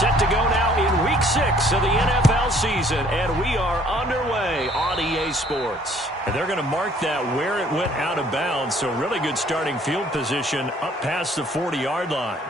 Set to go now in Week 6 of the NFL season, and we are underway on EA Sports. And they're going to mark that where it went out of bounds, so really good starting field position up past the 40-yard line.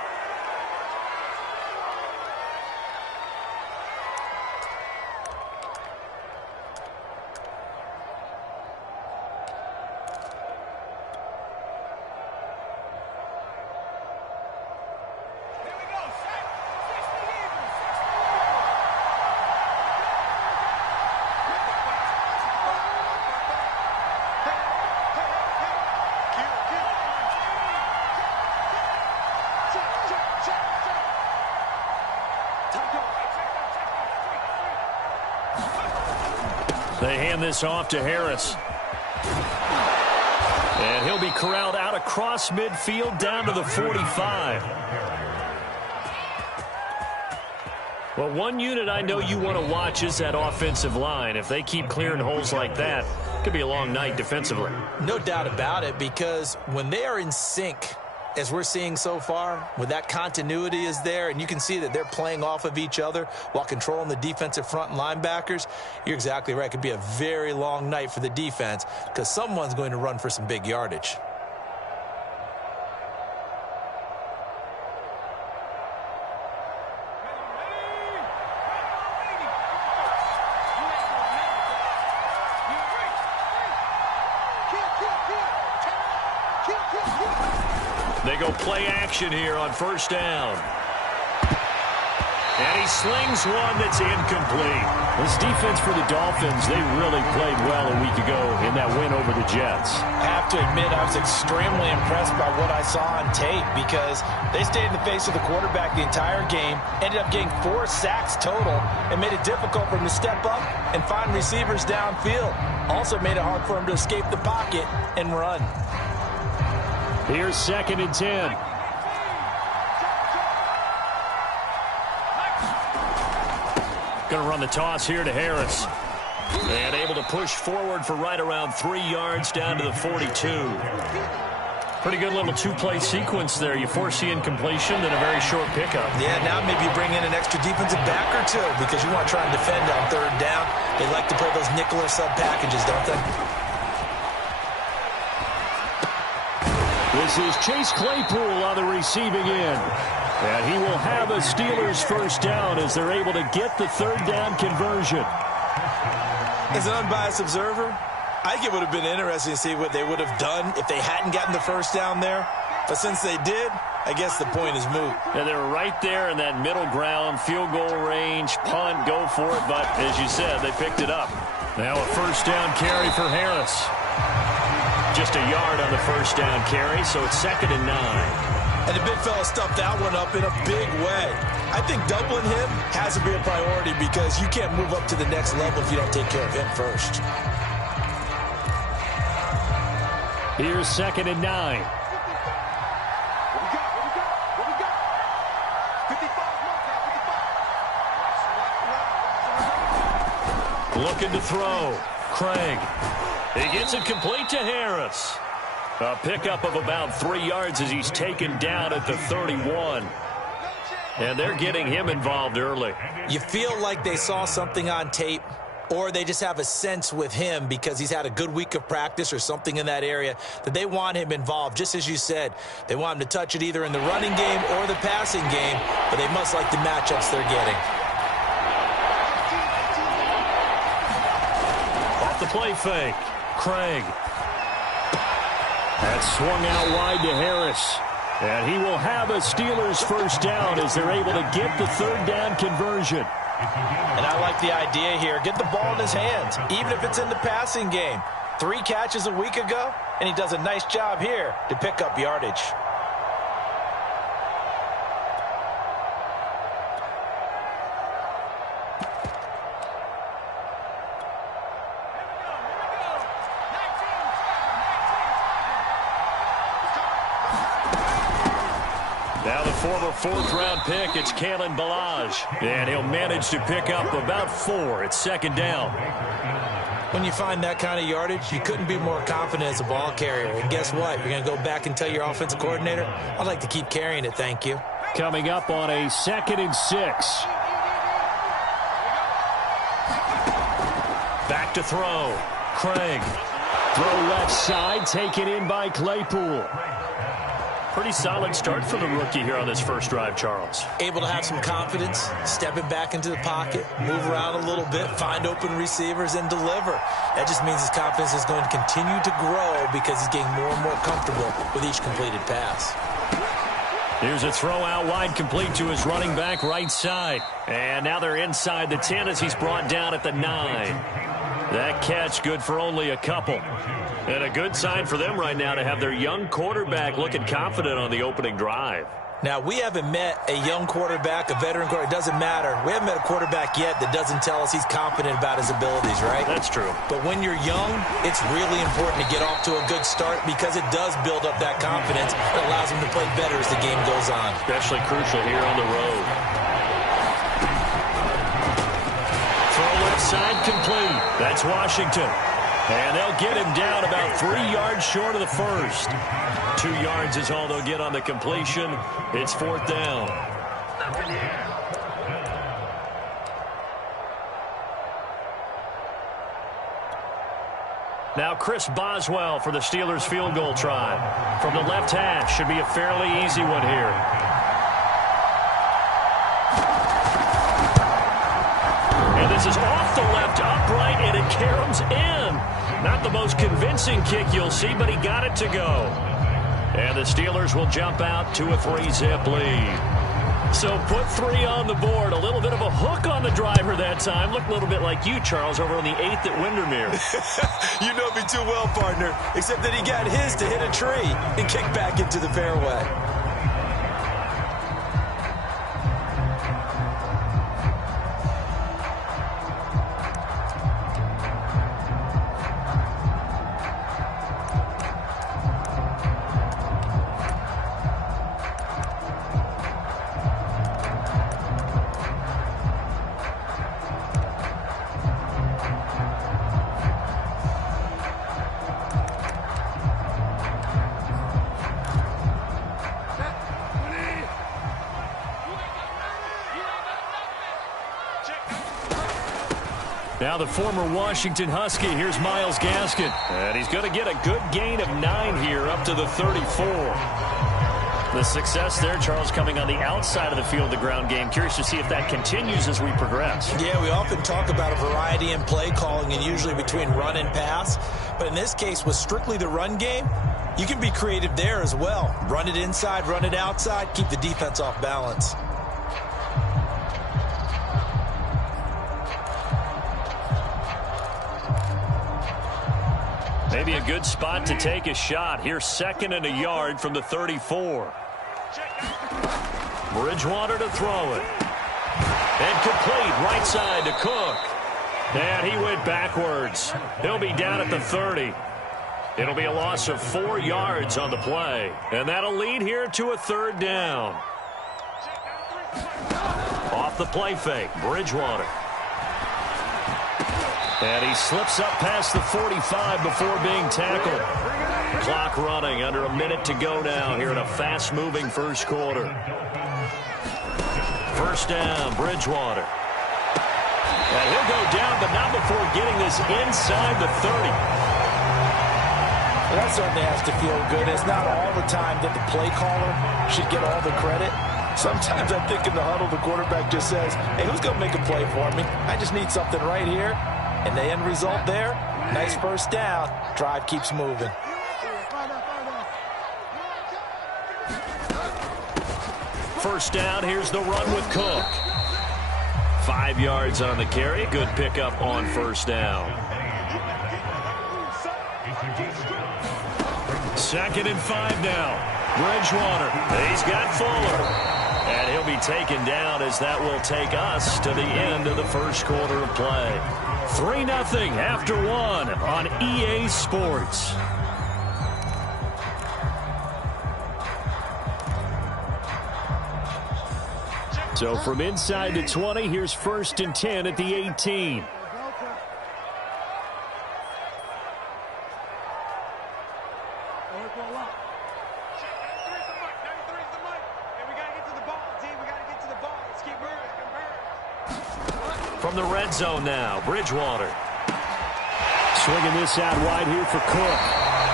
They hand this off to Harris. And he'll be corralled out across midfield down to the 45. Well, one unit I know you want to watch is that offensive line. If they keep clearing holes like that, it could be a long night defensively. No doubt about it, because when they are in sync, as we're seeing so far, when that continuity is there and you can see that they're playing off of each other while controlling the defensive front and linebackers, you're exactly right. It could be a very long night for the defense because someone's going to run for some big yardage. They go play action here on first down. And he slings one that's incomplete. This defense for the Dolphins, they really played well a week ago in that win over the Jets. I have to admit, I was extremely impressed by what I saw on tape because they stayed in the face of the quarterback the entire game, ended up getting 4 sacks total, and made it difficult for him to step up and find receivers downfield. Also made it hard for him to escape the pocket and run. Here's 2nd and 10. Going to run the toss here to Harris. And able to push forward for right around 3 yards down to the 42. Pretty good little two-play sequence there. You force the incompletion, then a very short pickup. Yeah, now maybe you bring in an extra defensive back or two because you want to try and defend on 3rd down. They like to play those nickel or sub packages, don't they? This is Chase Claypool on the receiving end. And he will have a Steelers first down as they're able to get the 3rd down conversion. As an unbiased observer, I think it would have been interesting to see what they would have done if they hadn't gotten the first down there. But since they did, I guess the point is moot. And they're right there in that middle ground, field goal range, punt, go for it. But as you said, they picked it up. Now a first down carry for Harris. Just a yard on the first down carry, so it's 2nd and 9. And the big fella stuffed that one up in a big way. I think doubling him has to be a priority because you can't move up to the next level if you don't take care of him first. Here's 2nd and 9. Looking to throw. Craig. He gets it complete to Harris. A pickup of about 3 yards as he's taken down at the 31. And they're getting him involved early. You feel like they saw something on tape, or they just have a sense with him because he's had a good week of practice or something in that area that they want him involved. Just as you said, they want him to touch it either in the running game or the passing game, but they must like the matchups they're getting. Off the play fake. Craig. That's swung out wide to Harris. And he will have a Steelers first down as they're able to get the 3rd down conversion. And I like the idea here. Get the ball in his hands, even if it's in the passing game. 3 catches a week ago, and he does a nice job here to pick up yardage. Now the former 4th-round pick, it's Kalen Ballage. And he'll manage to pick up about 4. It's 2nd down. When you find that kind of yardage, you couldn't be more confident as a ball carrier. And guess what? You're going to go back and tell your offensive coordinator, I'd like to keep carrying it, thank you. Coming up on a 2nd and 6. Back to throw. Craig. Throw left side, taken in by Claypool. Pretty solid start for the rookie here on this first drive, Charles. Able to have some confidence, stepping back into the pocket, move around a little bit, find open receivers, and deliver. That just means his confidence is going to continue to grow because he's getting more and more comfortable with each completed pass. Here's a throw out wide, complete to his running back right side. And now they're inside the 10 as he's brought down at the 9. That catch good for only a couple. And a good sign for them right now to have their young quarterback looking confident on the opening drive. Now, we haven't met a young quarterback, a veteran quarterback. It doesn't matter. We haven't met a quarterback yet that doesn't tell us he's confident about his abilities, right? That's true. But when you're young, it's really important to get off to a good start because it does build up that confidence that allows him to play better as the game goes on. Especially crucial here on the road. Throw left side complete. That's Washington. And they'll get him down about 3 yards short of the first. 2 yards is all they'll get on the completion. It's 4th down. Now Chris Boswell for the Steelers field goal try. From the left hash, should be a fairly easy one here. And this is off the left upright, and it caroms in. Not the most convincing kick you'll see, but he got it to go. And the Steelers will jump out to a 3-zip lead. So put 3 on the board. A little bit of a hook on the driver that time. Looked a little bit like you, Charles, over on the 8th at Windermere. You know me too well, partner, except that he got his to hit a tree and kick back into the fairway. Now the former Washington Husky, here's Myles Gaskin. And he's going to get a good gain of 9 here up to the 34. The success there, Charles, coming on the outside of the field, the ground game. Curious to see if that continues as we progress. Yeah, we often talk about a variety in play calling and usually between run and pass. But in this case, with strictly the run game, you can be creative there as well. Run it inside, run it outside, keep the defense off balance. Maybe a good spot to take a shot. Here's 2nd and a yard from the 34. Bridgewater to throw it. And complete right side to Cook. And he went backwards. He'll be down at the 30. It'll be a loss of 4 yards on the play. And that'll lead here to a 3rd down. Off the play fake, Bridgewater. And he slips up past the 45 before being tackled. Clock running, under a minute to go now here in a fast-moving first quarter. 1st down, Bridgewater. And he'll go down, but not before getting this inside the 30. Well, that certainly has to feel good. It's not all the time that the play caller should get all the credit. Sometimes I think in the huddle, the quarterback just says, hey, who's going to make a play for me? I just need something right here. And the end result there, nice 1st down. Drive keeps moving. First down, here's the run with Cook. 5 yards on the carry. Good pickup on 1st down. 2nd and 5 now. Bridgewater. He's got Fuller. And he'll be taken down as that will take us to the end of the first quarter of play. 3-0 after 1 on EA Sports. So from inside the 20, here's 1st and 10 at the 18. From the red zone now, Bridgewater. Swinging this out wide here for Cook.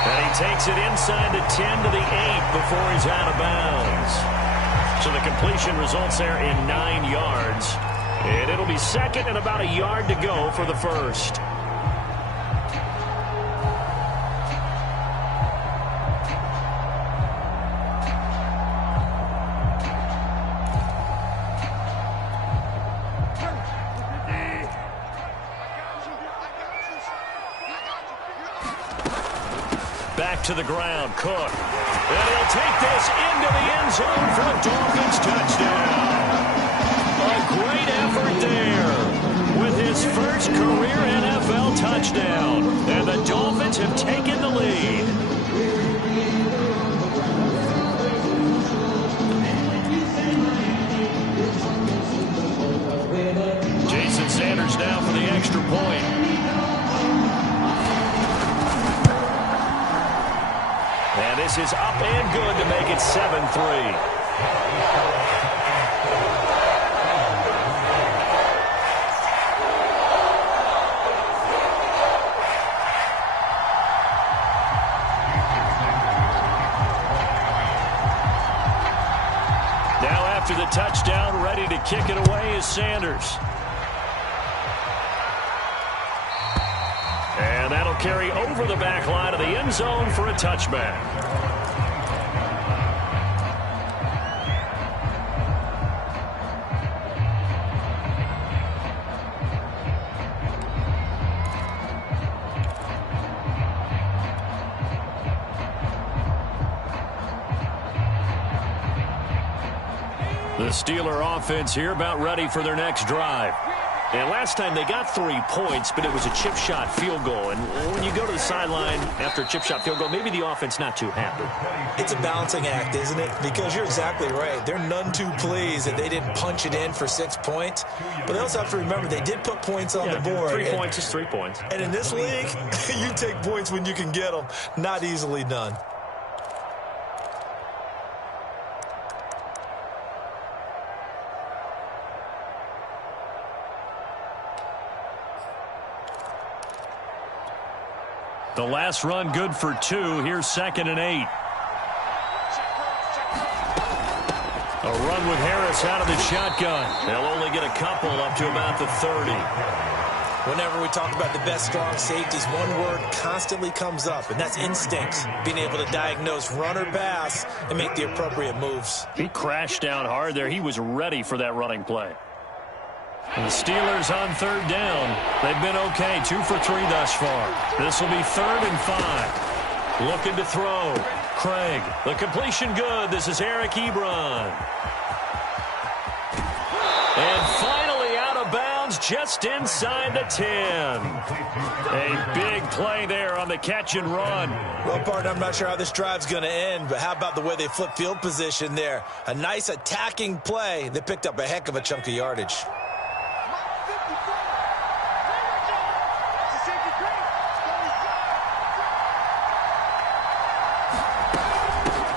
And he takes it inside the 10 to the 8 before he's out of bounds. So the completion results there in 9 yards. And it'll be second and about a yard to go for the first. Back to the ground, Cook. And he'll take this into the end zone for a Dolphins touchdown. A great effort there with his first career NFL touchdown. And the Dolphins have taken the lead. Jason Sanders now for the extra point. And this is up and good to make it 7-3. Now after the touchdown, ready to kick it away is Sanders. And that'll carry over the back line of the end zone for a touchback. The Steeler offense here about ready for their next drive. And last time they got 3 points, but it was a chip shot field goal. And when you go to the sideline after a chip shot field goal, maybe the offense not too happy. It's a balancing act, isn't it? Because you're exactly right. They're none too pleased that they didn't punch it in for 6 points. But they also have to remember they did put points on the board. 3 points is 3 points. And in this league, you take points when you can get them. Not easily done. The last run good for 2. Here's 2nd and 8. A run with Harris out of the shotgun. They'll only get a couple up to about the 30. Whenever we talk about the best strong safeties, one word constantly comes up, and that's instinct. Being able to diagnose run or pass and make the appropriate moves. He crashed down hard there. He was ready for that running play. And the Steelers on 3rd down. They've been okay, 2 for 3 thus far. This will be 3rd and 5. Looking to throw. Craig, the completion good. This is Eric Ebron. And finally out of bounds just inside the 10. A big play there on the catch and run. Well, partner, I'm not sure how this drive's going to end, but how about the way they flip field position there? A nice attacking play. They picked up a heck of a chunk of yardage.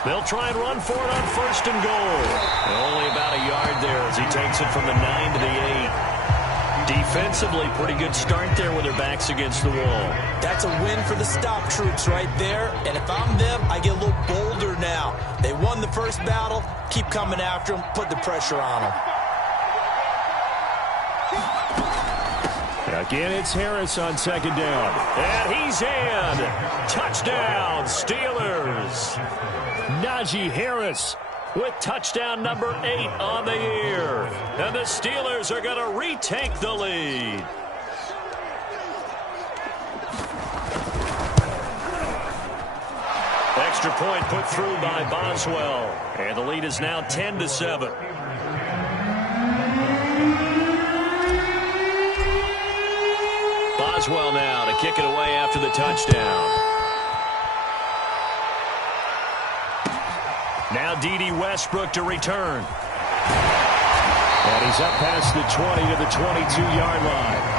They'll try and run for it on 1st and goal. And only about a yard there as he takes it from the 9 to the 8. Defensively, pretty good start there with their backs against the wall. That's a win for the stop troops right there. And if I'm them, I get a little bolder now. They won the first battle. Keep coming after them. Put the pressure on them. Again, it's Harris on 2nd down. And he's in. Touchdown, Steelers. Najee Harris with touchdown number 8 on the year. And the Steelers are going to retake the lead. Extra point put through by Boswell. And the lead is now 10-7. Boswell now to kick it away after the touchdown. Now D.D. Westbrook to return. And he's up past the 20 to the 22-yard line.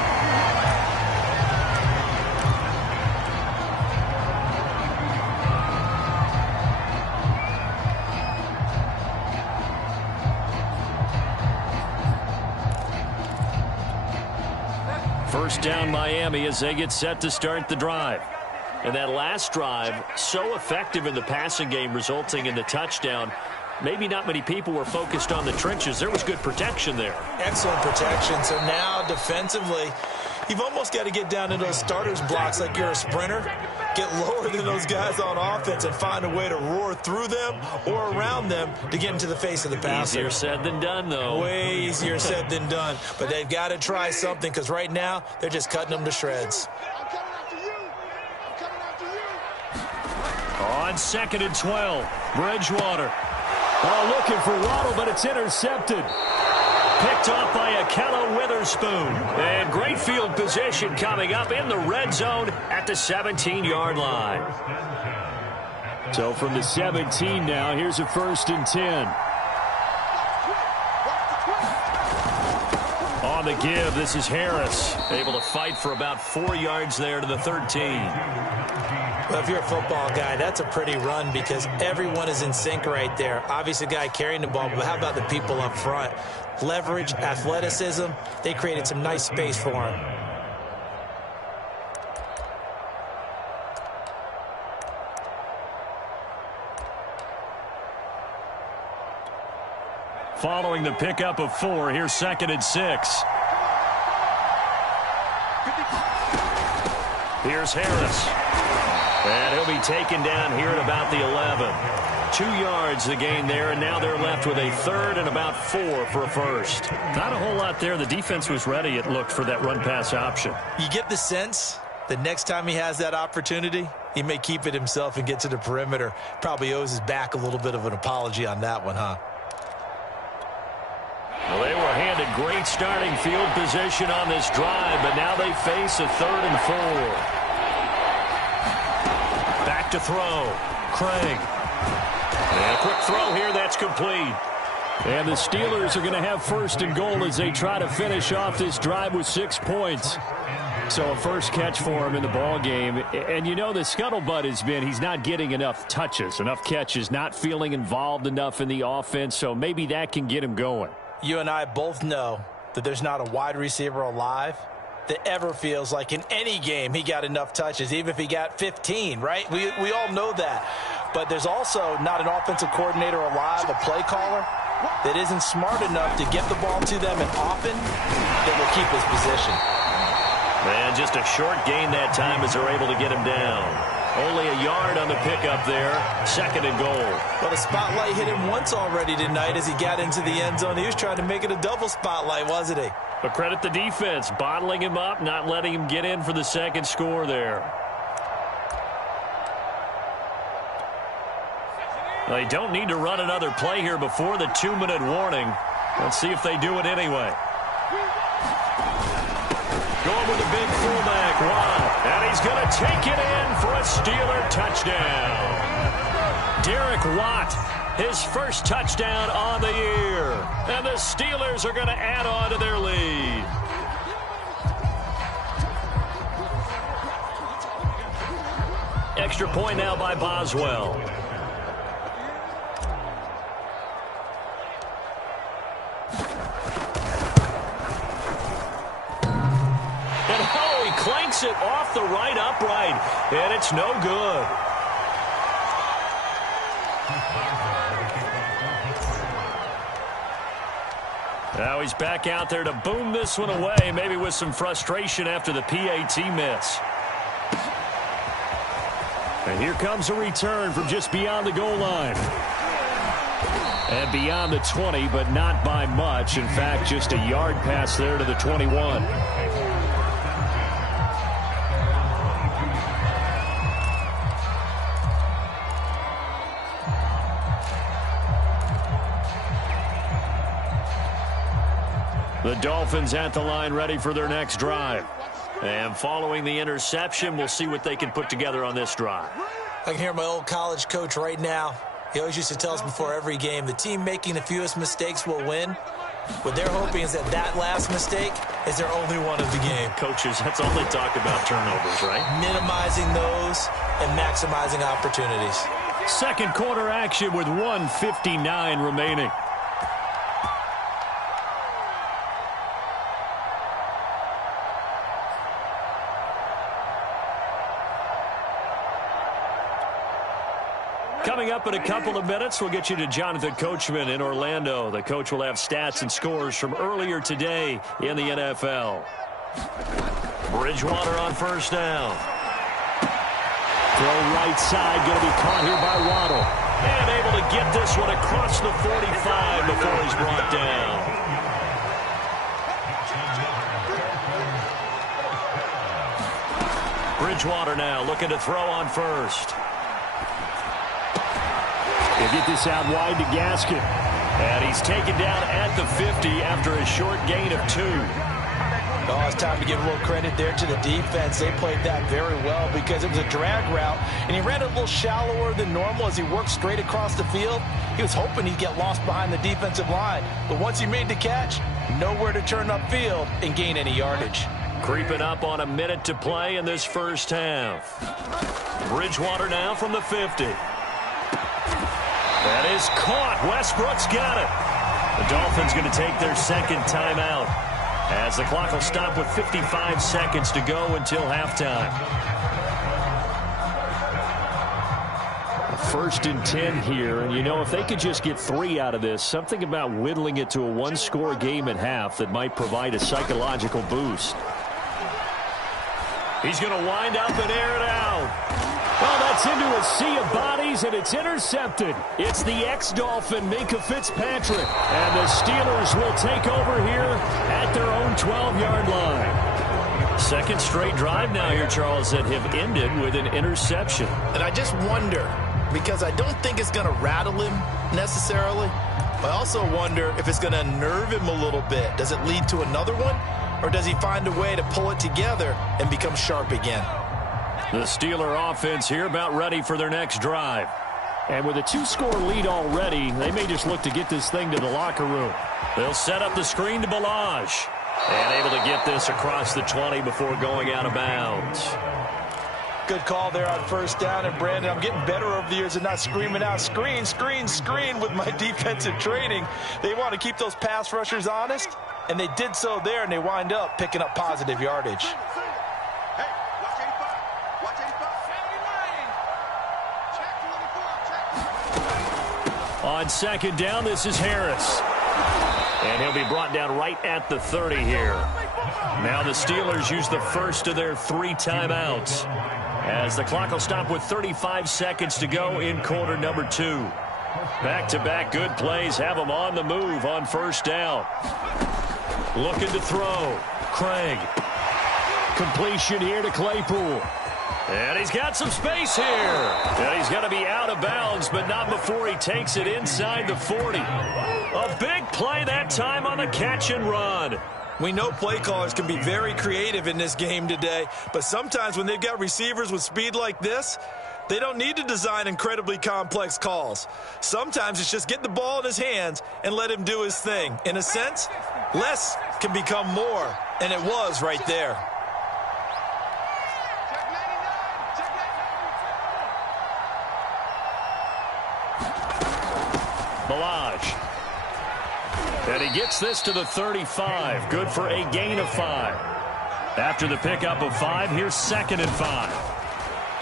first down Miami as they get set to start the drive. And that last drive, so effective in the passing game, resulting in the touchdown. Maybe not many people were focused on the trenches. There was good protection there. Excellent protection. So now defensively, you've almost got to get down to those starters blocks like you're a sprinter. Get lower than those guys on offense and find a way to roar through them or around them to get into the face of the passer. Easier said than done, though. Way easier said than done. But they've got to try something because right now they're just cutting them to shreds. On 2nd and 12, Bridgewater. Oh, looking for Waddle, but it's intercepted. Picked off by Akello Witherspoon. And great field position coming up in the red zone at the 17-yard line. So from the 17 now, here's a 1st and 10. On the give, this is Harris. Able to fight for about 4 yards there to the 13. Well, if you're a football guy, that's a pretty run because everyone is in sync right there. Obviously, the guy carrying the ball, but how about the people up front? Leverage, athleticism, they created some nice space for him. Following the pickup of 4, here's 2nd and 6. Here's Harris. And he'll be taken down here at about the 11. 2 yards the gain there, and now they're left with a 3rd and about 4 for a first. Not a whole lot there. The defense was ready, it looked, for that run-pass option. You get the sense the next time he has that opportunity, he may keep it himself and get to the perimeter. Probably owes his back a little bit of an apology on that one, huh? Well, they were handed great starting field position on this drive, but now they face a 3rd and 4. Back to throw. Craig. And a quick throw here. That's complete. And the Steelers are going to have 1st and goal as they try to finish off this drive with 6 points. So a first catch for him in the ball game. And you know the scuttlebutt has been he's not getting enough touches, enough catches, not feeling involved enough in the offense. So maybe that can get him going. You and I both know that there's not a wide receiver alive that ever feels like in any game he got enough touches, even if he got 15, right? We all know that. But there's also not an offensive coordinator alive, a play caller, that isn't smart enough to get the ball to them and often that will keep his position. Man, just a short gain that time as they're able to get him down. Only a yard on the pickup there. 2nd and goal. Well, the spotlight hit him once already tonight as he got into the end zone. He was trying to make it a double spotlight, wasn't he? But credit the defense, bottling him up, not letting him get in for the 2nd score there. They don't need to run another play here before the 2-minute warning. Let's see if they do it anyway. Going with a big fullback, Watt. And he's going to take it in for a Steeler touchdown. Derek Watt, his first touchdown on the year. And the Steelers are going to add on to their lead. Extra point now by Boswell. And oh, he clanks it off the right upright. And it's no good. Now he's back out there to boom this one away, maybe with some frustration after the PAT miss. And here comes a return from just beyond the goal line. And beyond the 20, but not by much. In fact, just a yard pass there to the 21. The Dolphins at the line ready for their next drive. And following the interception, we'll see what they can put together on this drive. I can hear my old college coach right now. He always used to tell us before every game, the team making the fewest mistakes will win. What they're hoping is that last mistake is their only one of the game. Coaches, that's all they talk about, turnovers, right? Minimizing those and maximizing opportunities. Second quarter action with 1:59 remaining. Coming up in a couple of minutes, we'll get you to Jonathan Coachman in Orlando. The coach will have stats and scores from earlier today in the NFL. Bridgewater on first down. Throw right side, going to be caught here by Waddle. And able to get this one across the 45 before he's brought down. Bridgewater now looking to throw on first. He'll get this out wide to Gaskin. And he's taken down at the 50 after a short gain of 2. Oh, it's time to give a little credit there to the defense. They played that very well because it was a drag route, and he ran a little shallower than normal as he worked straight across the field. He was hoping he'd get lost behind the defensive line, but once he made the catch, nowhere to turn upfield and gain any yardage. Creeping up on a minute to play in this first half. Bridgewater now from the 50. That is caught. Westbrook's got it. The Dolphins going to take their second timeout, as the clock will stop with 55 seconds to go until halftime. First and 10 here, and you know, if they could just get 3 out of this, something about whittling it to a one-score game at half that might provide a psychological boost. He's going to wind up and air it out. Well, that's into a sea of bodies, and it's intercepted. It's the ex-Dolphin, Minkah Fitzpatrick. And the Steelers will take over here at their own 12-yard line. Second straight drive now here, Charles, that have ended with an interception. And I just wonder, because I don't think it's going to rattle him necessarily. I also wonder if it's going to unnerve him a little bit. Does it lead to another one? Or does he find a way to pull it together and become sharp again? The Steeler offense here about ready for their next drive. And with a 2-score lead already, they may just look to get this thing to the locker room. They'll set up the screen to Balaj. And able to get this across the 20 before going out of bounds. Good call there on first down. And, Brandon, I'm getting better over the years and not screaming out, screen, screen, screen with my defensive training. They want to keep those pass rushers honest, and they did so there, and they wind up picking up positive yardage. On second down, this is Harris. And he'll be brought down right at the 30 here. Now the Steelers use the first of their 3 timeouts, as the clock will stop with 35 seconds to go in quarter number 2. Back-to-back good plays have them on the move on first down. Looking to throw. Craig. Completion here to Claypool. And he's got some space here. And he's going to be out of bounds, but not before he takes it inside the 40. A big play that time on the catch and run. We know play callers can be very creative in this game today, but sometimes when they've got receivers with speed like this, they don't need to design incredibly complex calls. Sometimes it's just get the ball in his hands and let him do his thing. In a sense, less can become more, and it was right there. Balaj. And he gets this to the 35. Good for a gain of 5. After the pickup of 5, here's 2nd and 5.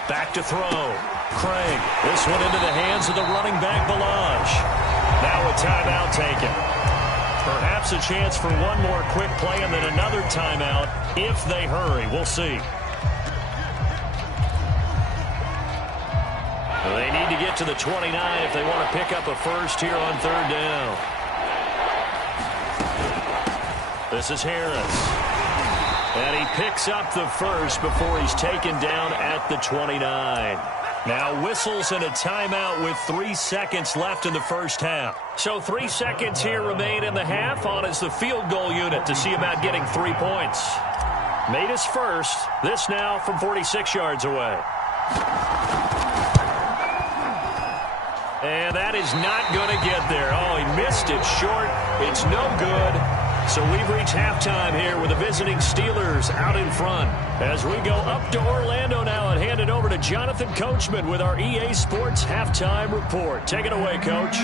Back to throw. Craig. This one into the hands of the running back, Balaj. Now a timeout taken. Perhaps a chance for one more quick play and then another timeout if they hurry. We'll see. They need to get to the 29 if they want to pick up a first here on third down. This is Harris. And he picks up the first before he's taken down at the 29. Now whistles and a timeout with 3 seconds left in the first half. So 3 seconds here remain in the half. On is the field goal unit to see about getting 3 points. Made his first. This now from 46 yards away. And that is not going to get there. Oh, he missed it short. It's no good. So we've reached halftime here with the visiting Steelers out in front. As we go up to Orlando now and hand it over to Jonathan Coachman with our EA Sports Halftime Report. Take it away, Coach.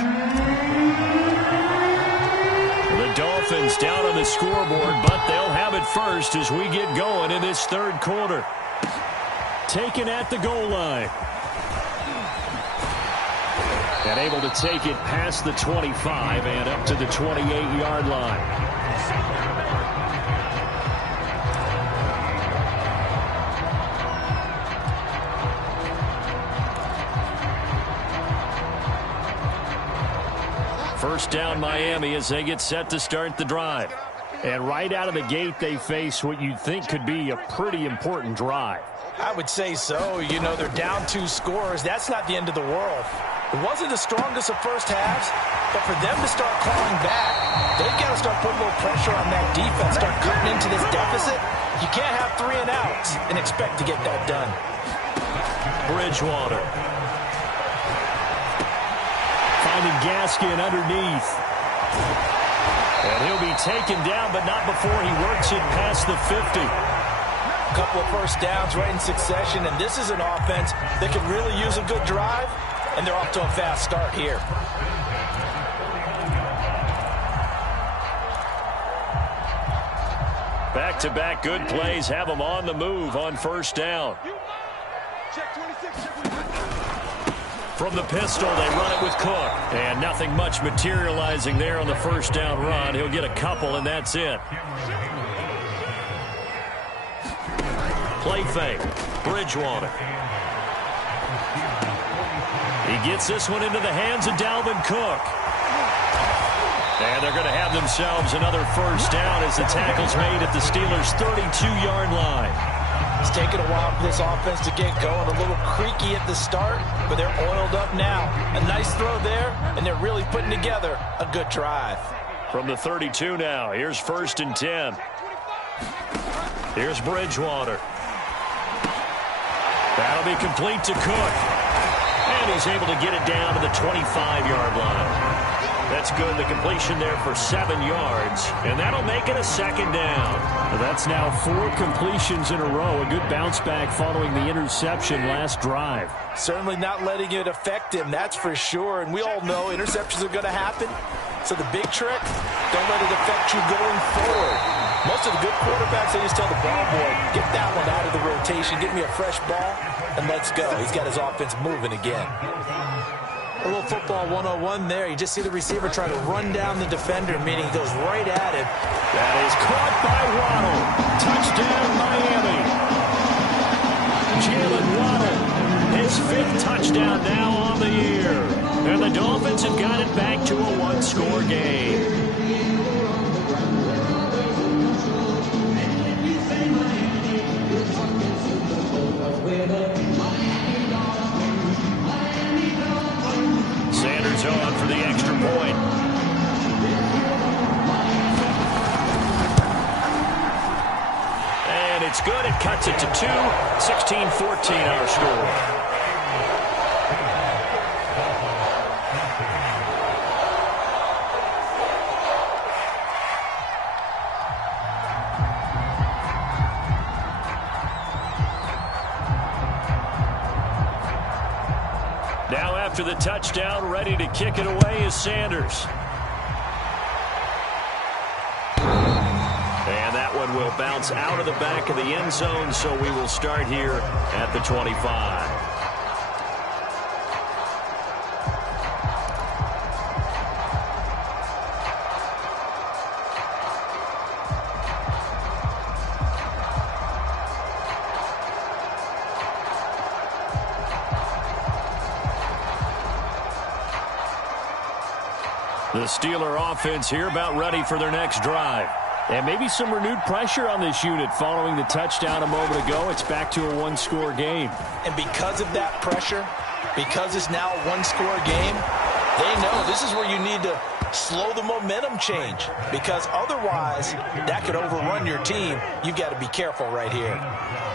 The Dolphins down on the scoreboard, but they'll have it first as we get going in this third quarter. Taken at the goal line. And able to take it past the 25 and up to the 28-yard line. First down Miami as they get set to start the drive. And right out of the gate, they face what you'd think could be a pretty important drive. I would say so. You know, they're down 2 scores. That's not the end of the world. It wasn't the strongest of first halves, but for them to start clawing back, they've got to start putting a little pressure on that defense, start cutting into this deficit. You can't have 3 and outs and expect to get that done. Bridgewater. Finding Gaskin underneath. And he'll be taken down, but not before he works it past the 50. A couple of first downs right in succession, and this is an offense that could really use a good drive, and they're off to a fast start here. Back-to-back good plays have them on the move on first down. From the pistol, they run it with Cook. And nothing much materializing there on the first down run. He'll get a couple, and that's it. Play fake. Bridgewater. He gets this one into the hands of Dalvin Cook. And they're going to have themselves another first down as the tackle's made at the Steelers' 32-yard line. It's taken a while for this offense to get going. A little creaky at the start, but they're oiled up now. A nice throw there, and they're really putting together a good drive. From the 32 now, here's 1st and 10. Here's Bridgewater. That'll be complete to Cook. And he's able to get it down to the 25-yard line. That's good. The completion there for 7 yards. And that'll make it a second down. That's now 4 completions in a row. A good bounce back following the interception last drive. Certainly not letting it affect him, that's for sure. And we all know interceptions are going to happen. So the big trick, don't let it affect you going forward. Most of the good quarterbacks, they just tell the ball boy, get that one out of the rotation, give me a fresh ball, and let's go. He's got his offense moving again. A little football 101 there. You just see the receiver try to run down the defender, meaning he goes right at him. That is caught by Waddle. Touchdown, Miami. Jalen Waddle, his 5th touchdown now on the year. And the Dolphins have got it back to a 1-score game. Sanders on for the extra point. And it's good. It cuts it to 2. 16-14 our score. Now after the touchdown, ready to kick it away is Sanders. And that one will bounce out of the back of the end zone, so we will start here at the 25. The Steeler offense here about ready for their next drive. And maybe some renewed pressure on this unit following the touchdown a moment ago. It's back to a 1-score game. And because of that pressure, because it's now a 1-score game, they know this is where you need to slow the momentum change, because otherwise that could overrun your team. You've got to be careful right here.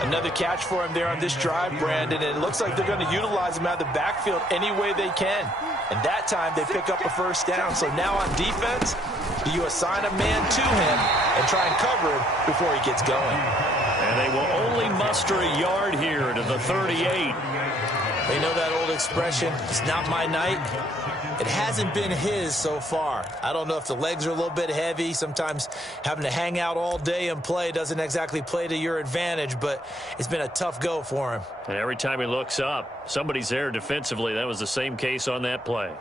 Another catch for him there on this drive, Brandon, and it looks like they're going to utilize him out of the backfield any way they can. And that time they pick up a first down. So now on defense, do you assign a man to him and try and cover him before he gets going? And they will only muster a yard here to the 38. They know that old expression, it's not my night. It hasn't been his so far. I don't know if the legs are a little bit heavy. Sometimes having to hang out all day and play doesn't exactly play to your advantage, but it's been a tough go for him. And every time he looks up, somebody's there defensively. That was the same case on that play.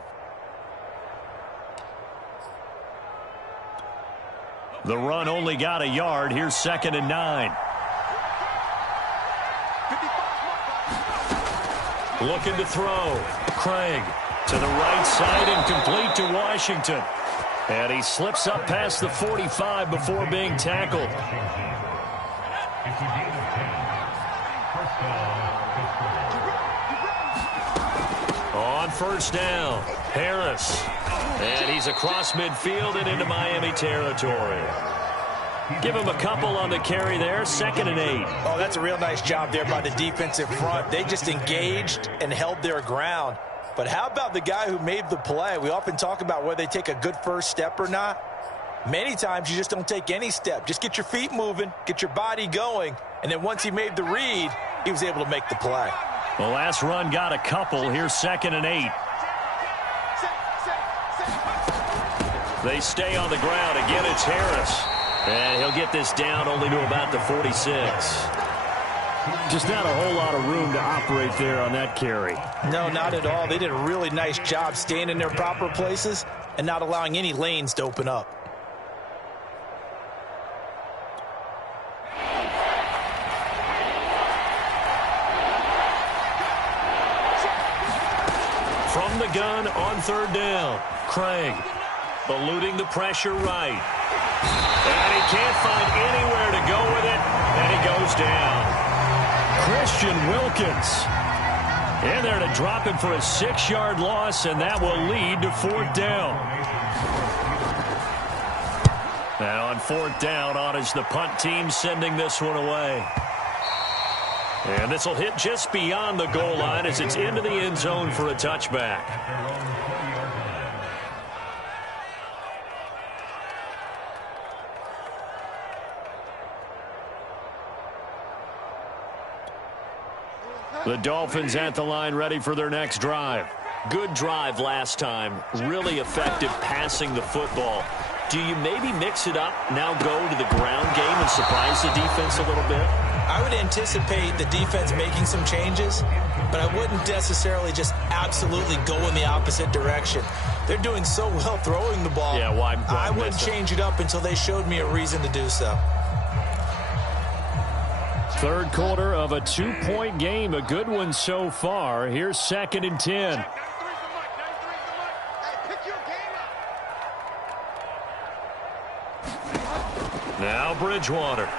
The run only got a yard. Here's 2nd and 9. Looking to throw. Craig to the right side and complete to Washington. And he slips up past the 45 before being tackled. On 1st down, Harris. And he's across midfield and into Miami territory. Give him a couple on the carry there. 2nd and 8. Oh, that's a real nice job there by the defensive front. They just engaged and held their ground. But how about the guy who made the play? We often talk about whether they take a good first step or not. Many times you just don't take any step. Just get your feet moving, get your body going, and then once he made the read, he was able to make the play. The last run got a couple. Here's 2nd and 8. They stay on the ground. Again, it's Harris. And he'll get this down only to about the 46. Just not a whole lot of room to operate there on that carry. No, not at all. They did a really nice job staying in their proper places and not allowing any lanes to open up. From the gun on 3rd down, Craig eluding the pressure right. And he can't find anywhere to go with it, and he goes down. Christian Wilkins in there to drop him for a 6-yard loss, and that will lead to 4th down. Now on 4th down, on is the punt team sending this one away. And this will hit just beyond the goal line as it's into the end zone for a touchback. The Dolphins at the line ready for their next drive. Good drive last time. Really effective passing the football. Do you maybe mix it up, now go to the ground game and surprise the defense a little bit? I would anticipate the defense making some changes, but I wouldn't necessarily just absolutely go in the opposite direction. They're doing so well throwing the ball. Yeah, why I wouldn't change it up until they showed me a reason to do so. 3rd quarter of a 2-point game. A good one so far. Here's 2nd and 10. Now Bridgewater.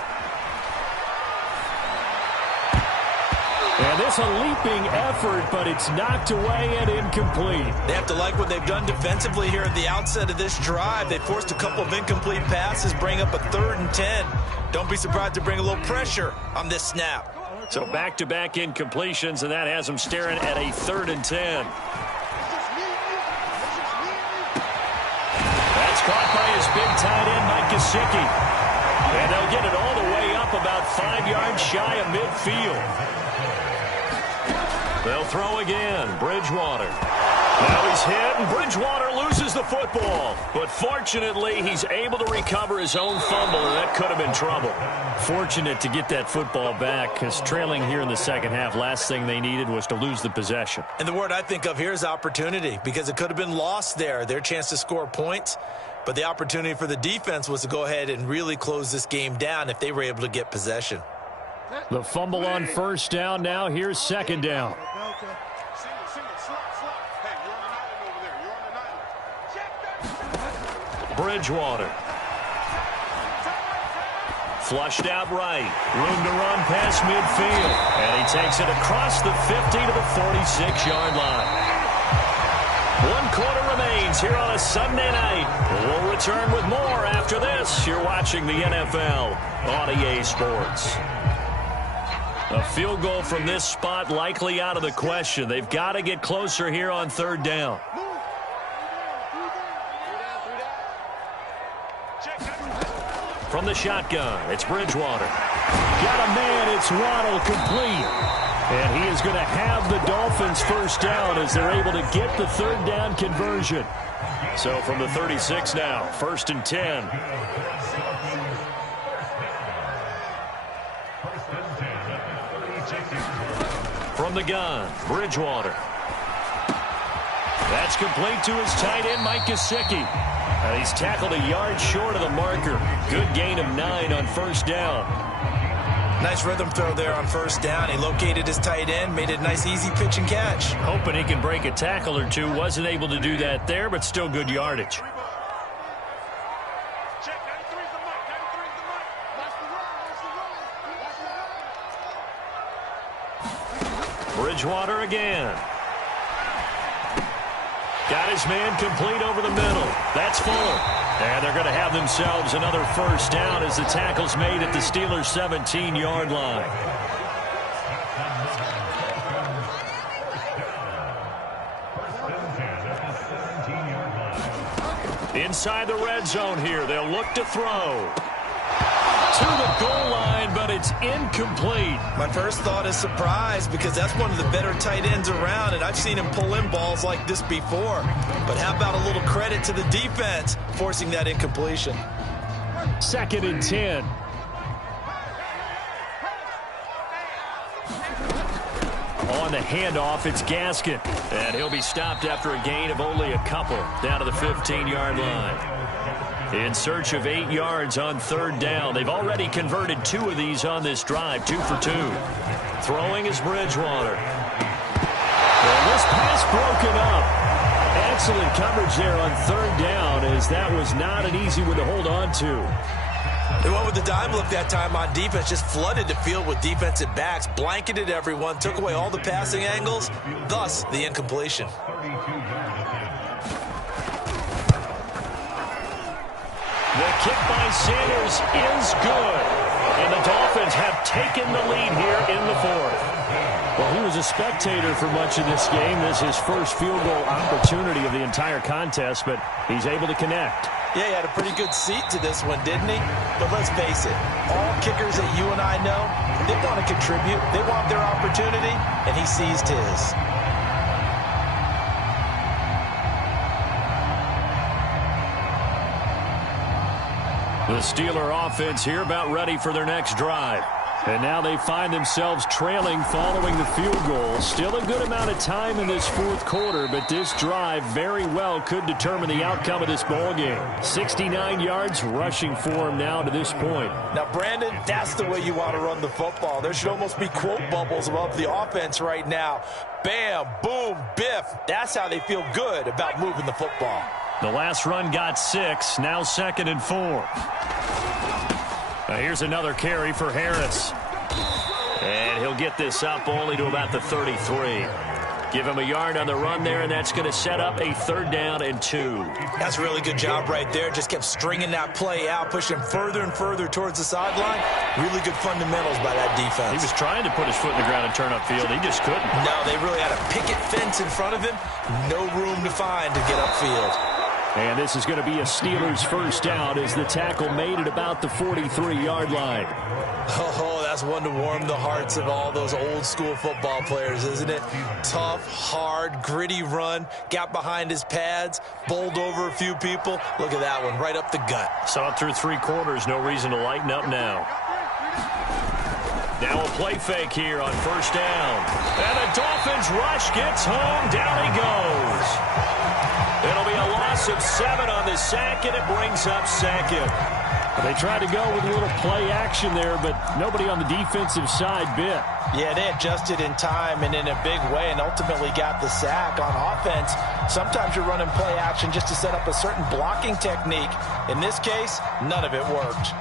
And this a leaping effort, but it's knocked away and incomplete. They have to like what they've done defensively here at the outset of this drive. They forced a couple of incomplete passes, bring up a 3rd and 10. Don't be surprised to bring a little pressure on this snap. So back-to-back incompletions, and that has them staring at a 3rd and 10. That's caught by his big tight end, Mike Gesicki. And they'll get it all the way up about 5 yards shy of midfield. They'll throw again. Bridgewater. Now he's hit, and Bridgewater loses the football. But fortunately, he's able to recover his own fumble, and that could have been trouble. Fortunate to get that football back, because trailing here in the second half, last thing they needed was to lose the possession. And the word I think of here is opportunity, because it could have been lost there. Their chance to score points, but the opportunity for the defense was to go ahead and really close this game down if they were able to get possession. The fumble on 1st down. Now here's 2nd down. Bridgewater. Flushed out right. Room to run past midfield. And he takes it across the 50 to the 46-yard line. 1 quarter remains here on a Sunday night. We'll return with more after this. You're watching the NFL on EA Sports. A field goal from this spot likely out of the question. They've got to get closer here on 3rd down. From the shotgun, it's Bridgewater. Got a man. It's Waddle, complete. And he is going to have the Dolphins first down as they're able to get the third down conversion. So from the 36 now, 1st and 10. From the gun, Bridgewater. That's complete to his tight end, Mike Gesicki. He's tackled a yard short of the marker. Good gain of 9 on first down. Nice rhythm throw there on first down. He located his tight end, made it a nice easy pitch and catch. Hoping he can break a tackle or two. Wasn't able to do that there, but still good yardage. Bridgewater again. Got his man complete over the middle. That's full. And they're going to have themselves another first down as the tackle's made at the Steelers' 17-yard line. Inside the red zone here. They'll look to throw. To the goal line, but it's incomplete. My first thought is surprise because that's one of the better tight ends around, and I've seen him pull in balls like this before. But how about a little credit to the defense forcing that incompletion? 2nd and 10. On the handoff, it's Gaskin. And he'll be stopped after a gain of only a couple down to the 15-yard line. In search of 8 yards on third down. They've already converted 2 of these on this drive, 2 for 2. Throwing is Bridgewater. And this pass broken up. Excellent coverage there on third down, as that was not an easy one to hold on to. They went with the dime look that time on defense, just flooded the field with defensive backs, blanketed everyone, took away all the passing angles, thus the incompletion. The kick by Sanders is good. And the Dolphins have taken the lead here in the 4th. Well, he was a spectator for much of this game. This is his first field goal opportunity of the entire contest, but he's able to connect. Yeah, he had a pretty good seat to this one, didn't he? But let's face it, all kickers that you and I know, they want to contribute. They want their opportunity, and he seized his. The Steeler offense here about ready for their next drive. And now they find themselves trailing following the field goal. Still a good amount of time in this 4th quarter, but this drive very well could determine the outcome of this ball game. 69 yards rushing for him now to this point. Now, Brandon, that's the way you want to run the football. There should almost be quote bubbles above the offense right now. Bam, boom, biff. That's how they feel good about moving the football. The last run got 6, now 2nd and 4. Now here's another carry for Harris. And he'll get this up only to about the 33. Give him a yard on the run there, and that's going to set up a 3rd down and 2. That's a really good job right there. Just kept stringing that play out, pushing him further and further towards the sideline. Really good fundamentals by that defense. He was trying to put his foot in the ground and turn upfield. He just couldn't. No, they really had a picket fence in front of him. No room to find to get upfield. And this is going to be a Steelers first down as the tackle made at about the 43-yard line. Oh, that's one to warm the hearts of all those old school football players, isn't it? Tough, hard, gritty run, got behind his pads, bowled over a few people. Look at that one, right up the gut. Saw it through 3 quarters, no reason to lighten up now. Now a play fake here on first down. And the Dolphins rush gets home, down he goes. It'll be a loss of 7 on the sack, and it brings up 2nd. They tried to go with a little play action there, but nobody on the defensive side bit. Yeah, they adjusted in time and in a big way and ultimately got the sack. On offense, sometimes you're running play action just to set up a certain blocking technique. In this case, none of it worked.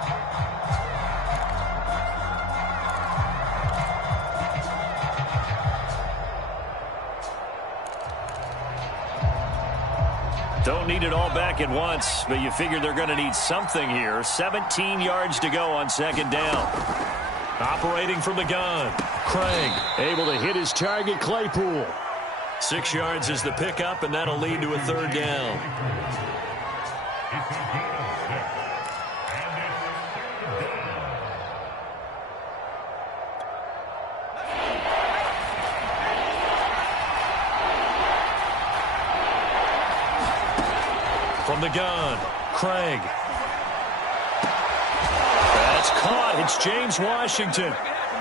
Don't need it all back at once, but you figure they're going to need something here. 17 yards to go on 2nd down. Operating from the gun. Craig able to hit his target, Claypool. 6 yards is the pickup, and that'll lead to a 3rd down. From the gun, Craig. That's caught. It's James Washington.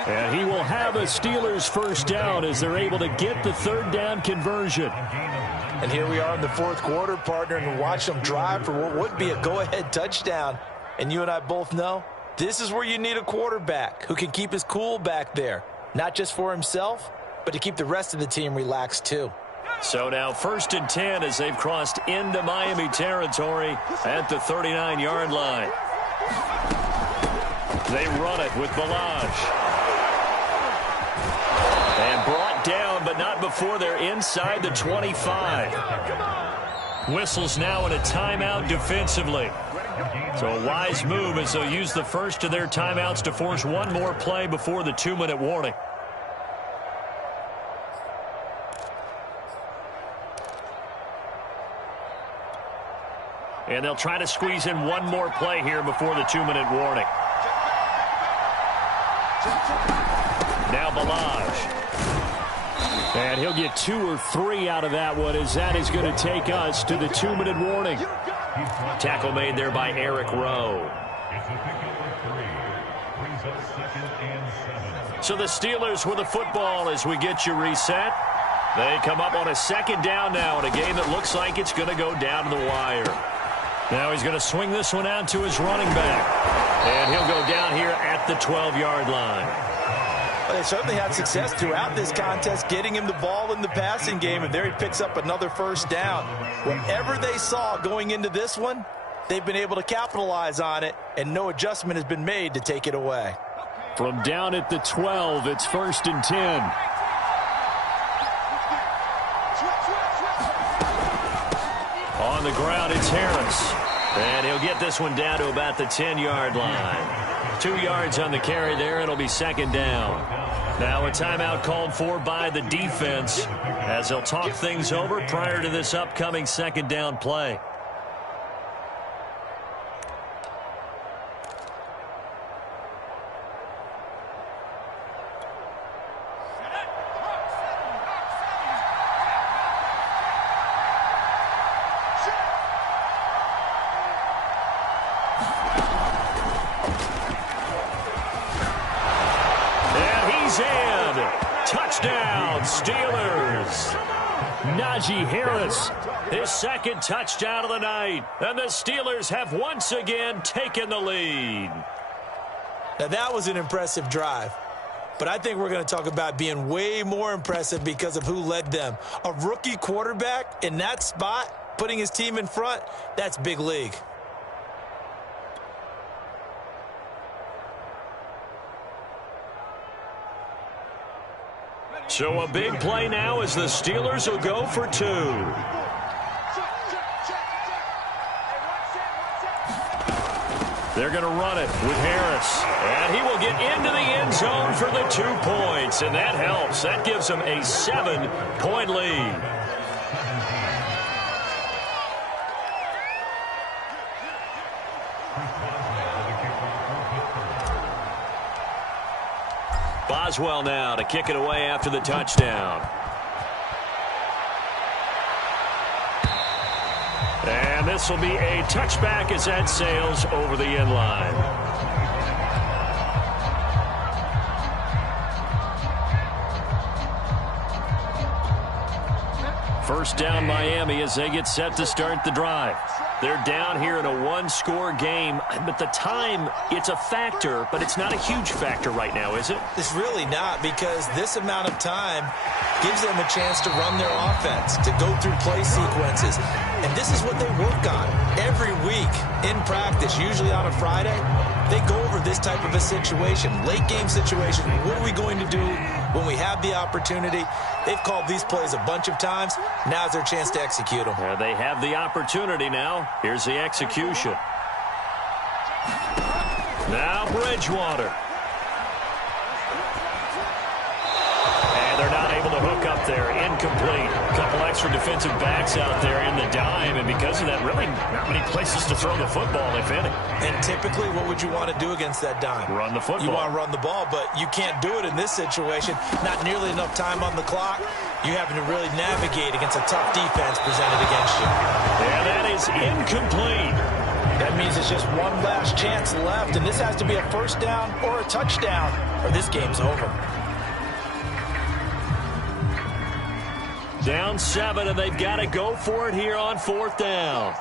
And he will have a Steelers first down as they're able to get the third down conversion. And here we are in the fourth quarter, partner, and watch them drive for what would be a go-ahead touchdown. And you and I both know this is where you need a quarterback who can keep his cool back there, not just for himself, but to keep the rest of the team relaxed too. So now 1st and 10 as they've crossed into Miami territory at the 39-yard line. They run it with Balaj. And brought down, but not before they're inside the 25. Whistles now in a timeout defensively. So a wise move as they'll use the first of their timeouts to force one more play before the 2-minute warning. And they'll try to squeeze in one more play here before the 2-minute warning. Now Balaj. And he'll get 2 or 3 out of that one as that is going to take us to the 2-minute warning. Tackle made there by Eric Rowe. So the Steelers with the football as we get you reset. They come up on a 2nd down now in a game that looks like it's going to go down to the wire. Now he's going to swing this one out to his running back. And he'll go down here at the 12-yard line. Well, they certainly had success throughout this contest, getting him the ball in the passing game, and there he picks up another first down. Whatever they saw going into this one, they've been able to capitalize on it, and no adjustment has been made to take it away. From down at the 12, it's 1st and 10. On the ground, it's Harris. And he'll get this one down to about the 10-yard line. 2 yards on the carry there. It'll be 2nd down. Now a timeout called for by the defense as they'll talk things over prior to this upcoming 2nd down play. Touchdown, Steelers. Najee Harris, his 2nd touchdown of the night. And the Steelers have once again taken the lead. Now, that was an impressive drive. But I think we're going to talk about being way more impressive because of who led them. A rookie quarterback in that spot, putting his team in front, that's big league. So a big play now as the Steelers will go for 2. They're going to run it with Harris. And he will get into the end zone for the 2 points. And that helps. That gives them a 7-point lead. Boswell now to kick it away after the touchdown. And this will be a touchback as that sails over the end line. First down Miami as they get set to start the drive. They're down here in a 1-score game, but the time, it's a factor, but it's not a huge factor right now, is it? It's really not, because this amount of time gives them a chance to run their offense, to go through play sequences. And this is what they work on every week in practice, usually on a Friday. They go over this type of a situation, late game situation. What are we going to do when we have the opportunity? They've called these plays a bunch of times. Now's their chance to execute them. They have the opportunity now. Here's the execution. Now Bridgewater. And they're not able to hook up there, incomplete. A couple extra defensive backs out there in the dime, and because of that, really not many places to throw the football, if any. And typically, what would you want to do against that dime? Run the football. You want to run the ball, but you can't do it in this situation. Not nearly enough time on the clock. You having to really navigate against a tough defense presented against you. And that is incomplete. That means it's just one last chance left, and this has to be a first down or a touchdown, or this game's over. Down 7, and they've got to go for it here on 4th down.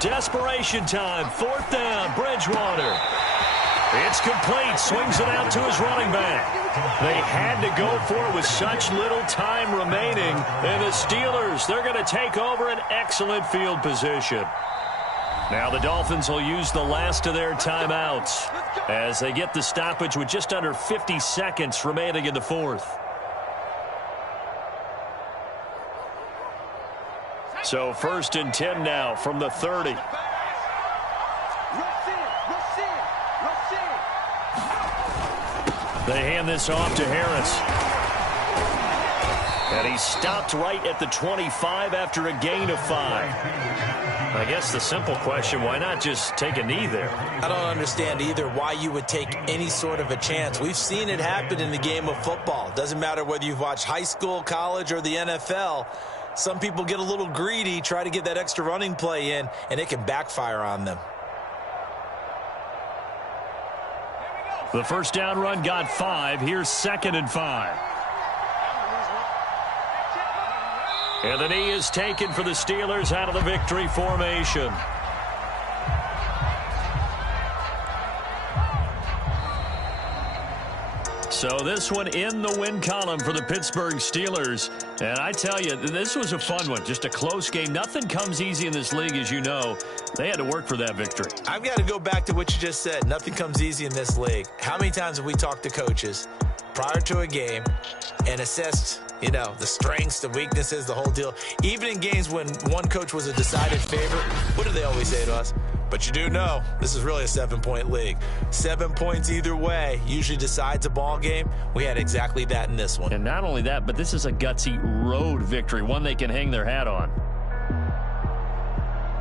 Desperation time, 4th down, Bridgewater. It's complete, swings it out to his running back. They had to go for it with such little time remaining, and the Steelers, they're going to take over an excellent field position. Now the Dolphins will use the last of their timeouts as they get the stoppage with just under 50 seconds remaining in the 4th. So 1st and 10 now from the 30. They hand this off to Harris. And he stopped right at the 25 after a gain of 5. I guess the simple question, why not just take a knee there? I don't understand either why you would take any sort of a chance. We've seen it happen in the game of football. It doesn't matter whether you've watched high school, college, or the NFL. Some people get a little greedy, try to get that extra running play in, and it can backfire on them. The first down run got 5. Here's 2nd and 5. And the knee is taken for the Steelers out of the victory formation. So this one in the win column for the Pittsburgh Steelers. And I tell you, this was a fun one. Just a close game. Nothing comes easy in this league, as you know. They had to work for that victory. I've got to go back to what you just said. Nothing comes easy in this league. How many times have we talked to coaches prior to a game and assessed, you know, the strengths, the weaknesses, the whole deal? Even in games when one coach was a decided favorite, what do they always say to us? But you do know this is really a 7-point league. 7 points either way usually decides a ball game. We had exactly that in this one. And not only that, but this is a gutsy road victory, one they can hang their hat on.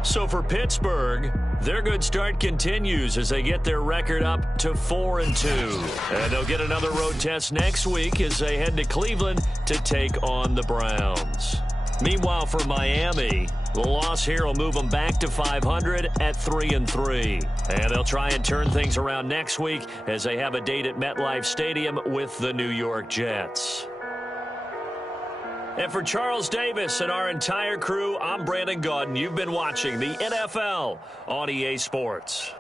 So for Pittsburgh, their good start continues as they get their record up to 4-2. And they'll get another road test next week as they head to Cleveland to take on the Browns. Meanwhile, for Miami, the loss here will move them back to 500 at 3-3. And they'll try and turn things around next week as they have a date at MetLife Stadium with the New York Jets. And for Charles Davis and our entire crew, I'm Brandon Gaudin. You've been watching the NFL on EA Sports.